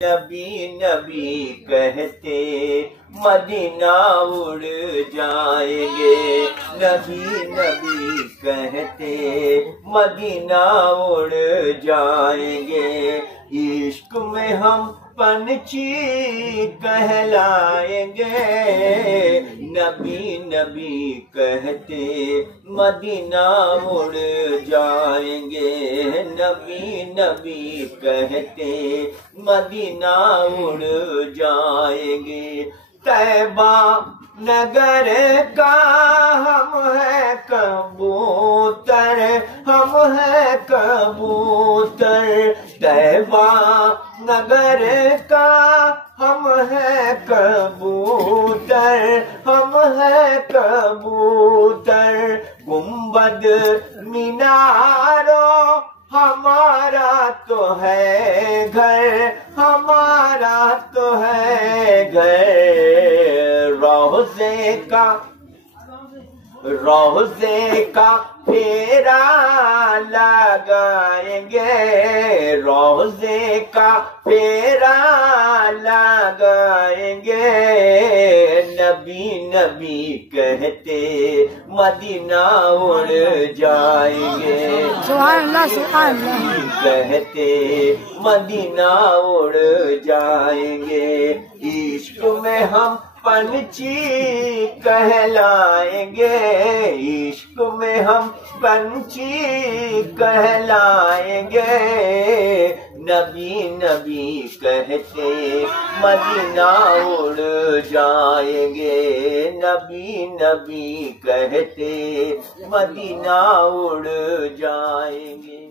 نبی نبی کہتے مدینہ اڑ جائیں گے، نبی نبی کہتے مدینہ اڑ جائیں گے، عشق میں ہم پنچھی کہلائیں گے، نبی نبی کہتے مدینہ اڑ جائیں گے، نبی نبی کہتے مدینہ اڑ جائیں گے، طیبہ نگر کا ہم ہے کبوتر، ہم ہے کبوتر، طیبہ نگر کا ہم ہے کبوتر، ہم ہے کبوتر، گنبد میناروں ہمارا تو ہے گھر، ہمارا تو ہے گھر، روضے کا پھیرا لگائیں گے، روضے کا پھیرا لگائیں گے، نبی نبی کہتے مدینہ اڑ جائیں گے، سبحان اللہ سبحان اللہ کہتے مدینہ اڑ جائیں گے، عشق میں ہم پنچھی کہلائیں گے، عشق میں ہم پنچھی کہلائیں گے، نبی نبی کہتے مدینہ اڑ جائیں گے، نبی نبی کہتے مدینہ اڑ جائیں گے۔